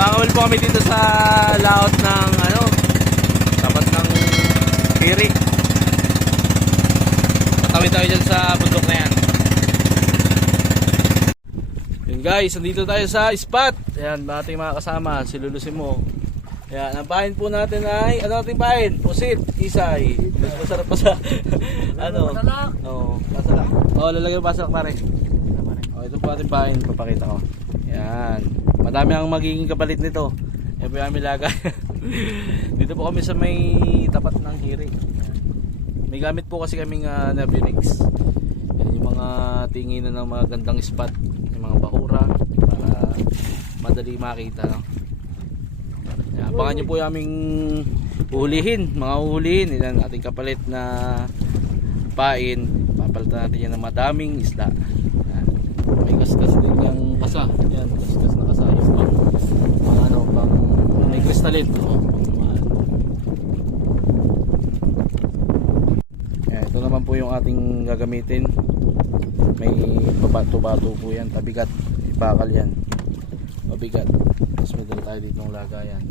Nakakawal po kami dito sa laot ng ano, tapat ng Piri. Matawid tayo dyan sa bundok na yan. Yun guys, nandito tayo sa spot. Ayan, ating mga kasama, si Lulusimo. Ayan, ang pahin po natin ay, ano ating pahin? Pusit, isay. Mas masarap pa sa, ano? Pasalak. Oo, pasalak. Oo, lalagyan mo pasalak pare. Oh, ito po ating pahin, papakita ko. Ayan, madami ang magiging kapalit nito. Yan po yung aming lagay. Dito po kami sa may tapat ng Hiri. May gamit po kasi kaming Navinex. Yan yung mga tinginan ng mga gandang spot, yung mga bahura para madali makita, no? Yan, abangan nyo po yung aming uhulihin, mga uhulihin. Yan ating kapalit na pain. Papalitan natin yan ng madaming isda. Yan. May kaskas din yung kasa. Yan, kaskas na kasa. Yung pang ano, pang may kristalin. Oh, yan, ito naman po yung ating gagamitin. May pabato-bato po yan. Pabigat. May bakal yan. Pabigat. Tapos may dala tayo dito ng lagayan.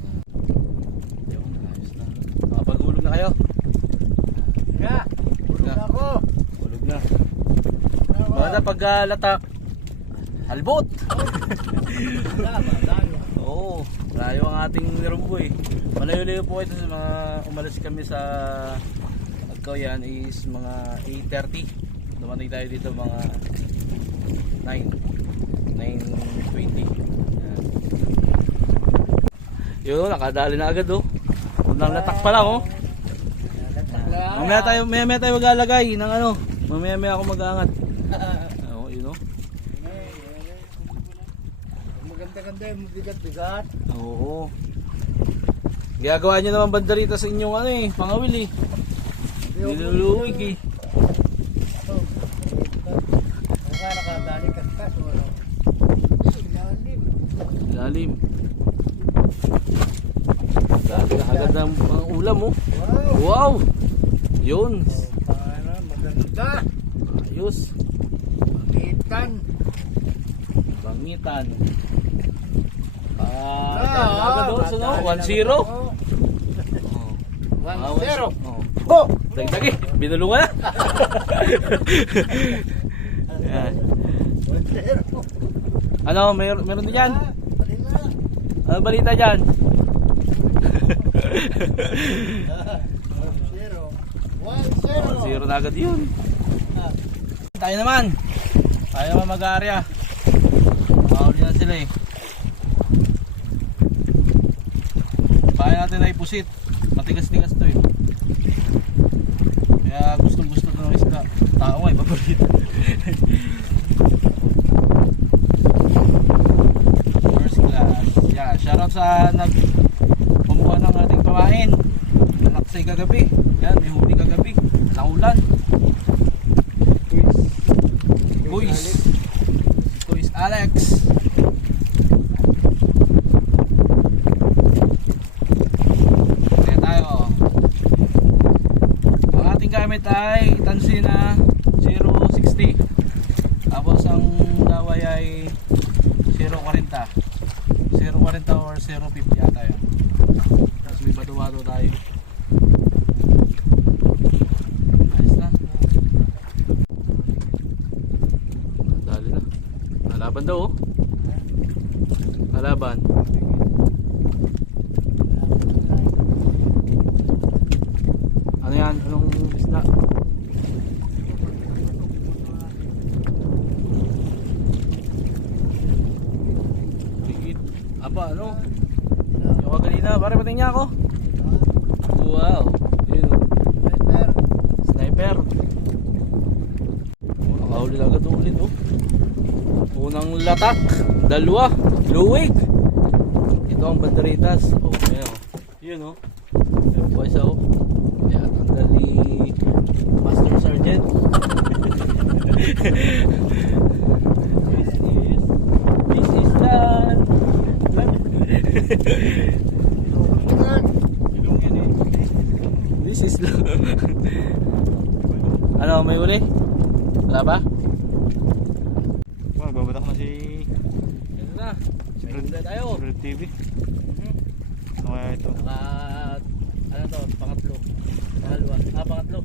Yun, ayos na. Makapag-ulog na kayo? Yeah, ulog na ako. Ulog na. Baka pag latak, halbot. Oo, malayo ang ating nirumboy. Malayo-layo po ito sa mga umalis kami sa Agkawayan is mga 8:30. Dumating tayo dito mga 9:20. Yun, nakadali na agad oh. Unang latak pa lang oh. Mamaya tayo maglalagay ng ano. Mamaya ako mag-aangat. Oo, yun oh. Maganda-ganda yung bigat-bigat. Oo. Gagawa nyo naman banda rito sa inyong ano eh, pangawil eh. Niluluwig eh. Kaya nakadali ka sa wala. Lalim. Agad ng ulam oh. Wow! Yun. Maganda. Ayos. Bangitan. Bangitan. Agad oh. So, no? 1-0. 1-0. Oh. Dagdag eh. Binulungan na. Yan. 1-0. Ano? Meron din yan? Ano balita dyan? 1-0 na agad yun. Tayo naman mag-aarya. Mahuli na sila eh. Bahay natin ay pusit. Matigas-tigas to eh. Kaya gustong-gusto to ng isda. Tao ay paborito. First class. Yan, shoutout sa kumuha ng ating kawain. Nalaksay kagabi. Yan, may huli kagabi. Walang ulan. Kuis Alex. Kaya tayo. Ang ating gamit ay Tansina 060. Tapos ang gaway ay 040. 040 or 050 ata yun. Tapos may bato-bato tayo. Ayos na. Dali na. Nalaban daw oh. Nalaban. Ano yan? Anong isda? Aba, ano? Yung kagalina, pare pating niya ako. Wow, yun o. Sniper. Nakahuli lang agad ulit o. Unang latak, dalawa, luwig. Ito ang banderitas. O, yun o. Yun o. Yun po isa o. Yan, ang dali Master Sergeant. This is done. This is ano, may uli? Wala ba? Magbabatak na si Yan na. Sunod tayo. Sunod TV. Ano kaya ito? Ano to? Pangatlo. Pangalawa. Pangatlo.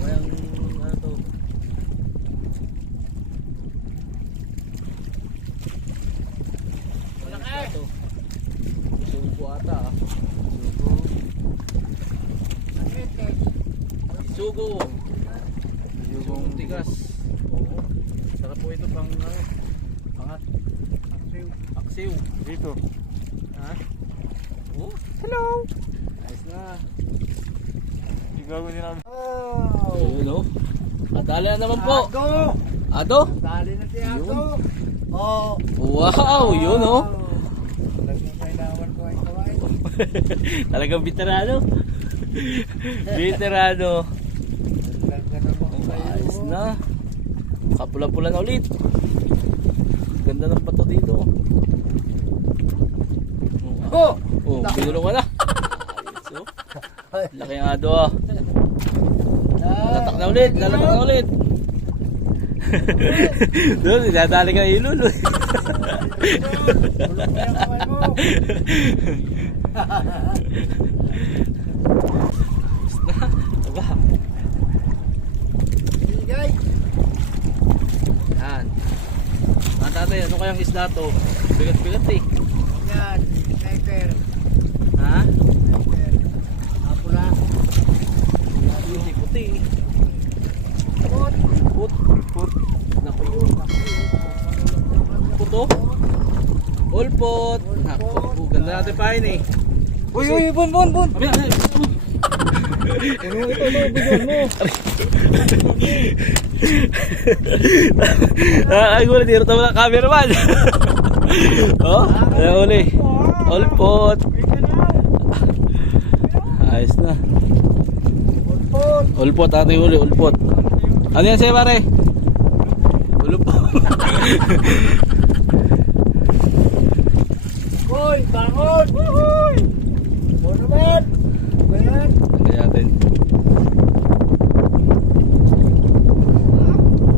Kayang ano to? Malaki! Sugo ata ah. Sugo. Sugong tigas. Oo. Sarap po ito pang ano? Pangat. Aksiw. Dito. Ha? Oh, Hello! nice na. Igawin din namin. Oh! Ayun oh. Atali na naman po. Ago! Ado? Dali na si Ago. Yun. Oh! Wow, yun oh. Talagang kailangan ko ay kawain. Talagang veterano. Veterano. Talaga naman kayo. Ayos na. Kapula-pula na ulit. Ganda ng bato dito. Oh! Oh, binulong ka na. Ayos oh. Laki ang ado ah. Lalatak na ulit, lalatak na ulit. Doon, idadali ka ilul. Bulok na yung kamay mo. Aba. Bigay. Yan. Mga tatay, ano kayang isda to? Bigat-bigat eh. Yan. Sniper. Ha? Sniper. Apula. Puti, puti. Put. Put. Put. Naku yun. Puto. Ulpot. Naku, ganda natin pahin eh. Uy, uy, Bon! Abi, abi. Ano ito, bigyan mo? Ay, gulat, dito tayo ng cameraman. Oh, ay uli. Ulpot. Ayos na. Put. Ulpot, ating uli, ulpot. Ano yan sa'yo pare? Ulpot. Hoy, bangon! Hoy! Ano naman? Bayan! Kaya natin.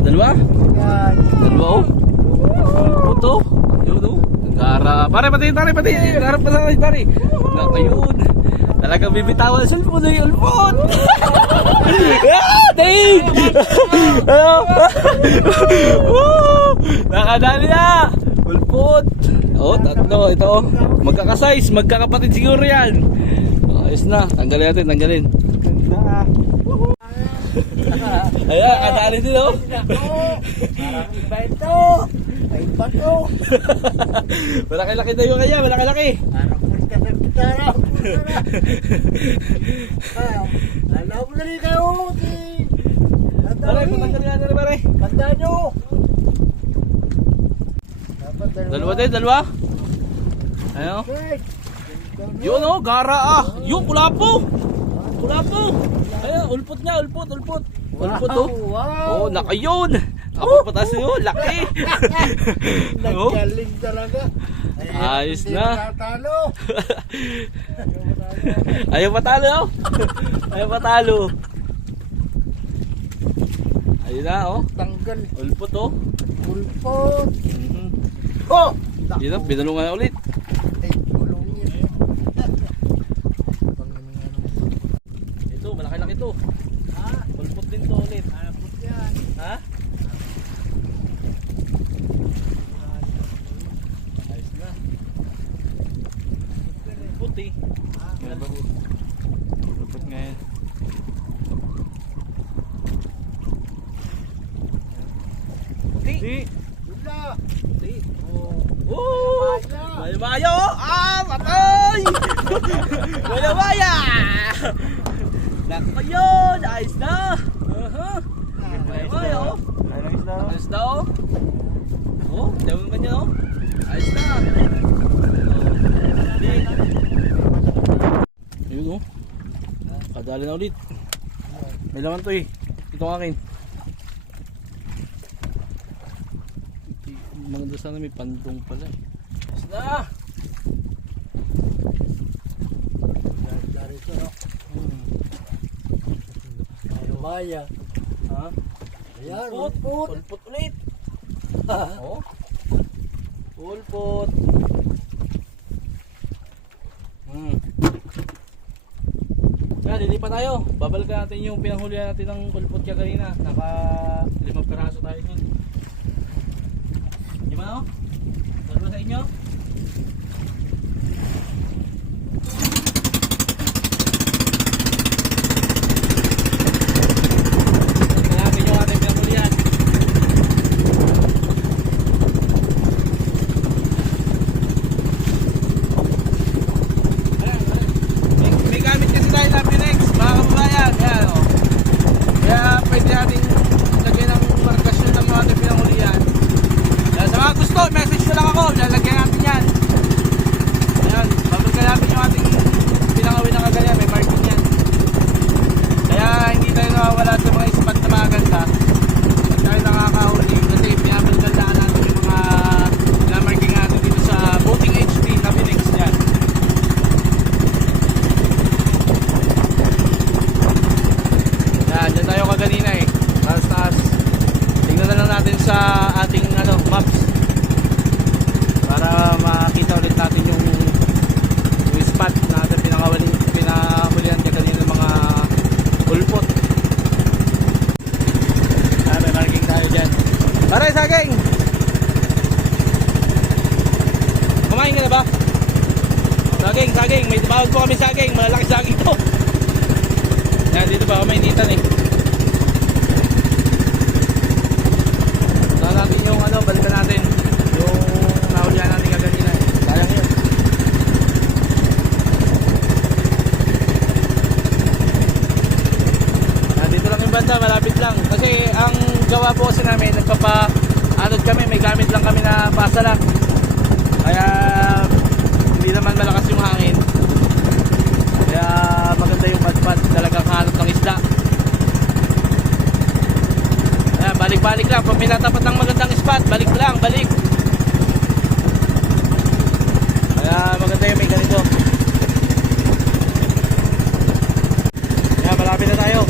Dalawa? Yan! Dalawa oh. Ulpot oh. Yun oh. Gara. Pare, pati. Harap pa sa akin pare. Ayun. Talagang bibitawan sa cellphone ay ulpot. Dave! Nakadali na! Ulpot! Oh, tatlo. Ito oh. Magkakasize, magkakapatid siguro yan. Ayos na. Tanggalin natin, tanggalin. Ganda Ayan, kadali din oh. Parang iba ito! Ay iba ito! Malaki-laki na yung kanya, malaki-laki. Parang punta sa bitara! Alam mo na rin kayo! Pare, patanggalin natin na pare. Tandaan nyo! Dapat Dalawa din, dalawa. Ayan oh. Yun oh, gara ah. Yung kulapo. Kulapo. Ayan, ulpot niya, ulpot. Ulpot oh. Wow! Oh, laki yun. Kapag patas yun, laki. Oh. Naggaling talaga! Ayos Hindi na. matatalo! Ayaw patalo oh. Ayaw patalo. Ayun na oh. Tanggal! Ulpot oh. Pulpot! Mhm. Oh! Yun na, binulungan na ulit. Ay, gulong yun. Ito, malaki-laki to. Ha? Ulpot din to ulit. Hanapot yan. Ha? Ayos na. Puti. Lupot ngayon. Puti. Di! Wala! Puti. Oh! Oh! Maya! May mayo! Ah! Patay! May maya! Nako yun! Ayos na! May mayo! Kaya lang isda. Ayos na oh! Oh, dami ba niya oh? Ayos na! Ayun oh! Kadali na ulit. May laman to eh. Ito ang akin. Maganda sana may pandong pala eh. Ayos na! Dari ito, no? Maya! Ha? Ayan, Ulpot! ulpot! Ulpot ulit! Oh. Pulpot. Yan, lilipat tayo. Babalikan natin yung pinanghulihan natin ng pulpot kanina. Naka 5 piraso tayo dyan. Di ba no? Dalawa sa inyo? Balikan natin yung ating pinanghulihan. May gamit kasi tayo na Pinex, mga kababayan. Ayan, oh. Kaya pwede natin lagyan ng markasyon ng mga ating pinanghulihan. Kaya sa mga gusto, message na lang ako. Lalagyan natin yan. Ayan, babalikan natin yung ating pinangawin ng kaganyan. May marking yan. Kaya hindi tayo nawawala sa mga ispat na mga ganda. Pag tayo nakakahuli. Kasi pinabalikan natin yung mga pinamarking natin dito sa Boating HD na Pinex yan. Yan, dyan tayo kaganina eh. Taas. Tingnan na lang natin sa ating maps. Para makita ulit natin yung spot na natin pinahulihan kaganina ng mga pulpot. May marking tayo dyan. Pare, saging! Kumain ka na ba? Saging. May tawag po kami saging. Malalaki saging to. Yan, dito ba? Mainitan eh. Saan natin yung balikan natin. Yung nahulihan natin kaganina eh. Sayang yun. Yan, dito lang yung banda. Malapit lang. Kasi ang gawa po kasi namin, nagpapa-anod kami. May gamit lang kami na pasa lang. Kaya hindi naman malakas yung hangin. Kaya maganda yung madpad, talagang hanap ng isda. Ayan, balik-balik lang. Pag minatapat ng magandang spot, balik. Kaya maganda yung may ganito. Ayan, malapit na tayo.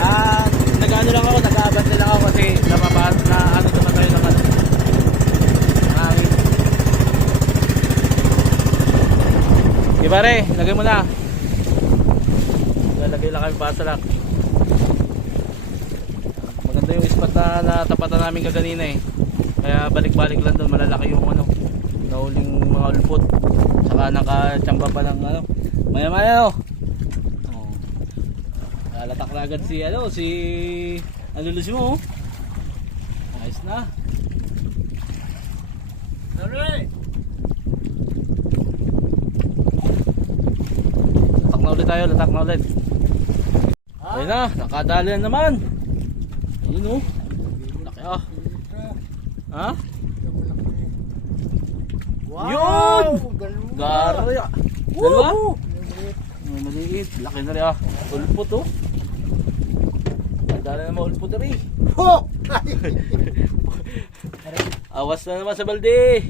At nag-ano lang ako, nag-aabante lang ako kasi naman tayo ng hangin. Pare, lagay mo na. Lalagay lang kami pasalak. Maganda yung spot na natapatan namin kaganina eh. Kaya balik-balik lang doon, malalaki yung nahuling mga ulpot. Saka nakachamba pa ng maya-maya oh. Lalatak na agad si Anulus mo oh. Ayos na. Alright. Latak na ulit. Ayun na, nakadali na naman. Ayun oh. Laki ah. Ha? Wow! Yun! Dalawa! Gari ah. Dalawa? Maliit. Laki na rin ah. Ulpot oh. Nakadali na naman ulpot na rin. Oh! Awas na naman sa balde.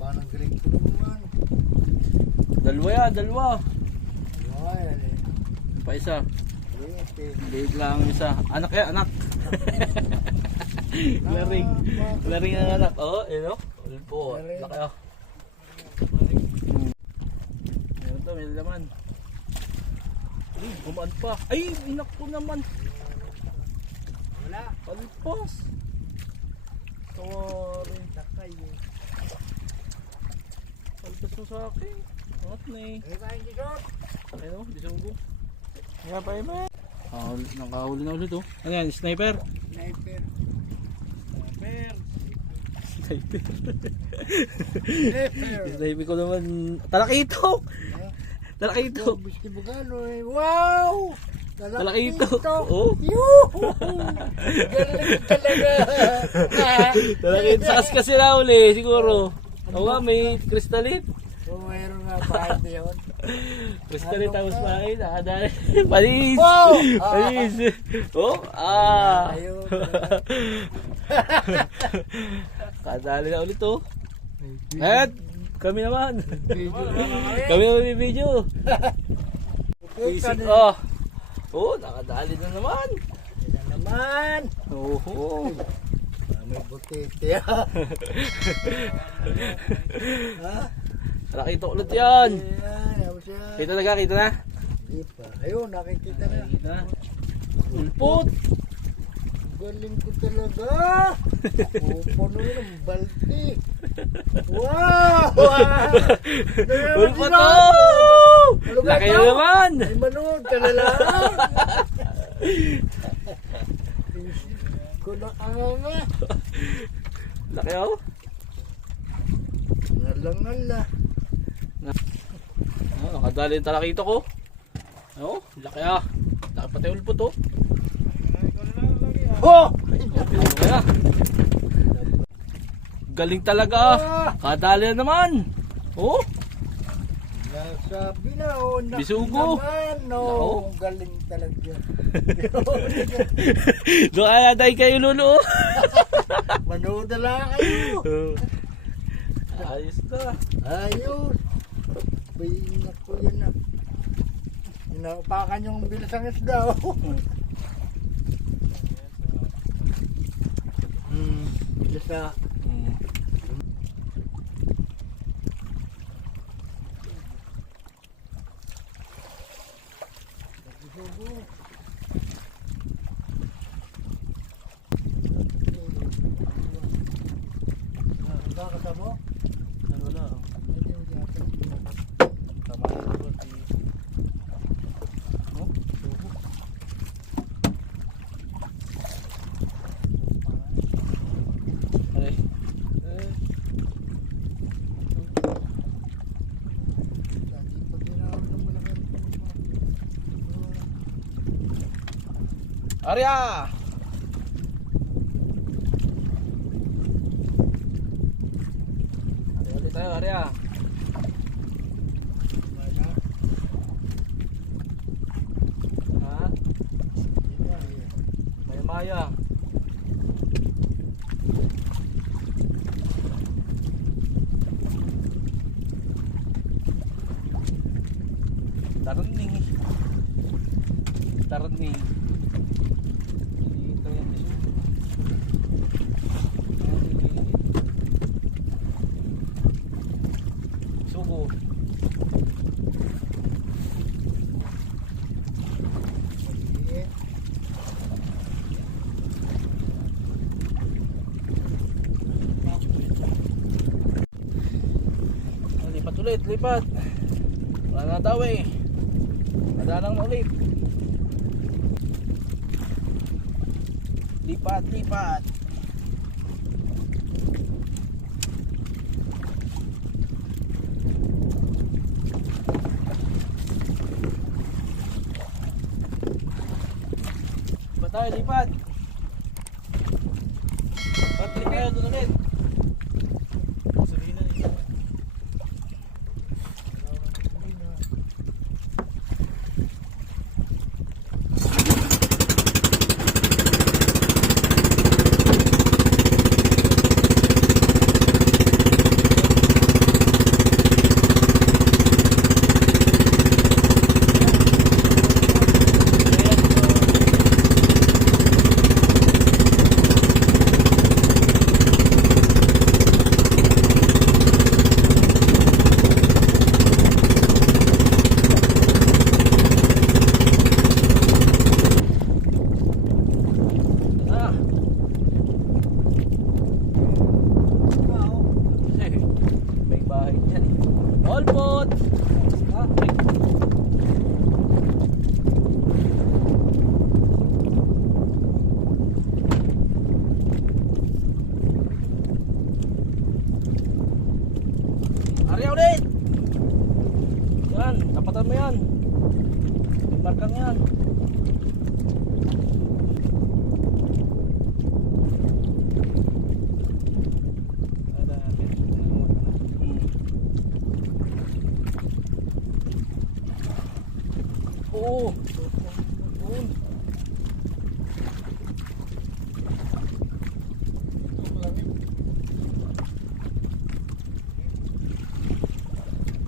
Parang galing ko naman. Dalawa. Pa isa. Liit lang ang isa. Anak. Laring ang anak. Oh, yun o. Ulpo. Laki o. Meron to, may laman. Ay, gumaan pa. Ay, inak ko naman. Wala. Palpas. Tawari. Lakay eh. Palpas mo sa akin. Angat na eh. Ay, kain dito. Ayun o, disunggo. Kaya pa yun eh. Nakahuli na ulit oh. Ano yan? Sniper? Sniper. Sniper ko naman. Talakitok! Talakitok! Biski Bugano eh. Wow! Talakitok! Oh! Yuhu! Galing talaga. Talakitok sa kasi na uli siguro. Oo nga, may kristalit. Oh, mayroon nga pa yun. Kristalit tapos pahay. Nakadali. Panis! Wow! Panis! Oh! Ayun. Kadali na ulit oh. At kami naman. Video naman. Kami naman may video. Isip oh. Oh, nakadali na naman. naman. Oo. Butete ha. Ha? Nakita ulit yan. Ayan, tapos yan. Kita na ka, kita na. Di pa. Ayun, nakikita na. Kita. Ulpot. Galing ko talaga. Pupuno ng balde. Wow! Ulpot oh! Laki na naman. Ay manood ka na lang. Ko na nga. Laki oh. Ngalang-ngala. Nakadali yung talakito ko. Oh, laki ah. Laki pati ulpot oh. Oh! Kaya. Galing talaga ah. Kadali na naman. Oh. Sabi na oh. Bisugo. Naman, Nako. galing talaga. Doon kaya tayo kayo lulo. Manood na lang kayo. Ayos na. Ayos. Bayin ako yun na. Inaupakan yung bilis ang isda. Bilis na. Kasama? Wala. Tama na ito. No? Aray. Arya! Arya ulit tayo, Arya. Ha? Maya-maya. Tarning. Tarning. Dito yan. Sugo. Lipat ulit, lipat. Wala na daw eh. Madalang na ulit. Lipat, lipat. Lipat tayo, lipat. Lipat tayo, doon ulit. Gasolina eh. May bahay dyan eh. Olpot! Arya ulit! Yan, tapatan mo yan. Markang yan. Oo. Doon.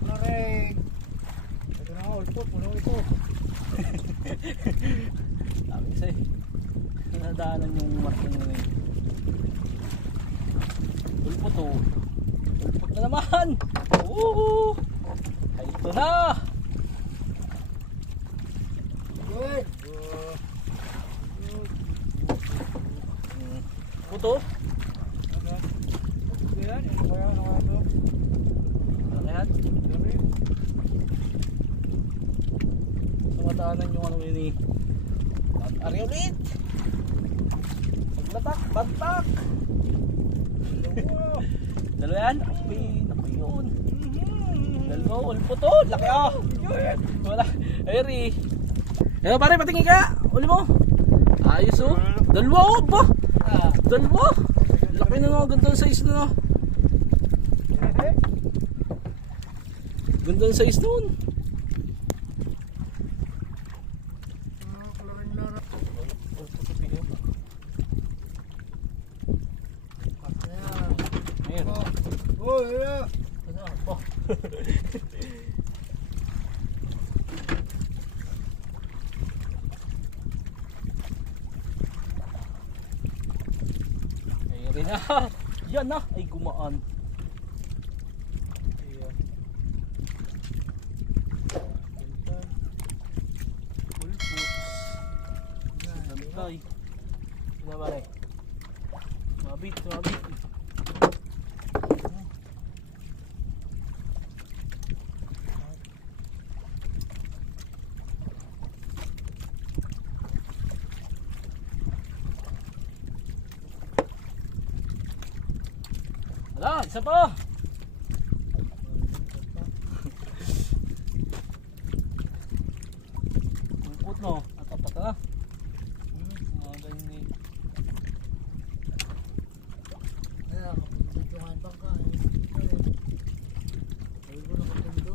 Maring. Ito na ako, ulpot. Puno ito. Sabi kasi, nadaanan yung marking ngayon. ito. Ulpot na naman. Woo! Ay, ito na. Good. Puto. Yan, ano kaya? Ano kaya ito? Ano yan? Dami. Sumatahanan yung ano yun eh. Ari ulit. Maglatak, bagtak. Dalawa yan? Ay, naku yun. Dalawa, ulpot to. Laki ah. Wala. Eri. Eh pare, patingin ka. Uli mo. Ayos oh. Dalawa oh ba? Dalawa. Laki na no, ganda ang size na no. Ganda ang size nun. Meron. Oh, yeah. Ano? Oh. Ayun na. Yan na. Ay gumaan. Ayan. Pulput. Nantay. Ano ba rin? Mabit, mabit. Wala, isa pa. Pulput no, natapat na. Umaga yun eh. Ayan, kapag dito nga ang bangka. Ay ko nakatundo.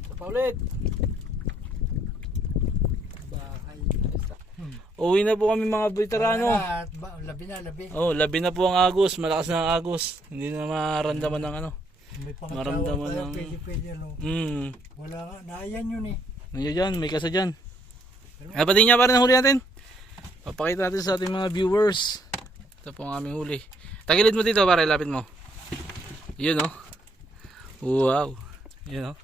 Isa pa ulit. Bahay. Uwi na po kami mga veterano. Labi na, labi. Oh, labi na po ang agos, malakas na ang agos. Hindi na maramdaman ng ano. May Maramdaman pangasawa ng- tayo, pwede, no? Wala nga, naayan yun eh. Nandiyan dyan, may kasa dyan. Ay, pati niya pare, nahuli natin. Papakita natin sa ating mga viewers. Ito po ang aming huli. Tagilid mo dito pare, lapit mo. Yun oh. Wow. Yun oh.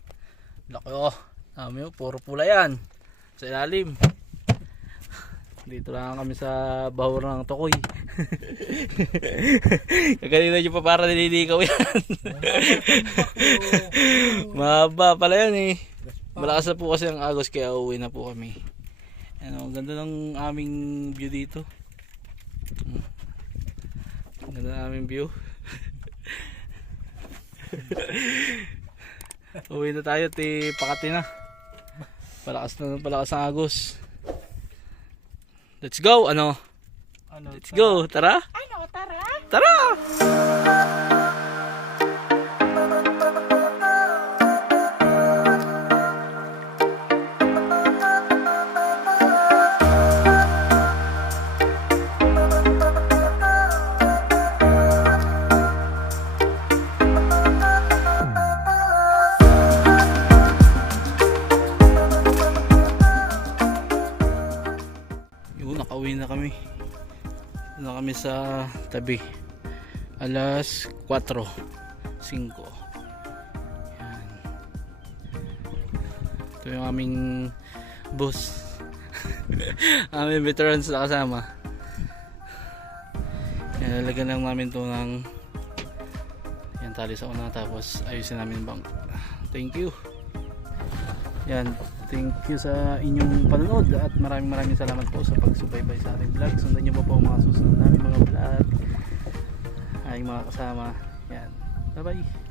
Laki oh. Dami oh, puro pula yan. Sa ilalim. Dito lang kami sa bahur ng Tokoy. Kaganina nyo pa para nililikaw yan. Mahaba pala yan eh. Malakas na po kasi ang agos kaya uuwi na po kami. Ano, ganda ng aming view dito. Ganda ng aming view. Uwi na tayo, pakati na. Palakas ang agos. Let's go, ano? Let's go, tara? Ano, tara? Tara! Yun, nakauwi na kami. Na kami sa tabi. Alas 4:05. Yan. Ito yung aming bus. Aming veterans na kasama. Yan, lalagyan lang namin to ng yan, tali sa una, tapos ayusin namin bang. Thank you. Yan, thank you sa inyong panonood at maraming salamat po sa pagsubaybay sa ating vlog. Sundan nyo po ang mga susunod namin mga vlog, ay mga kasama. Yan, bye bye.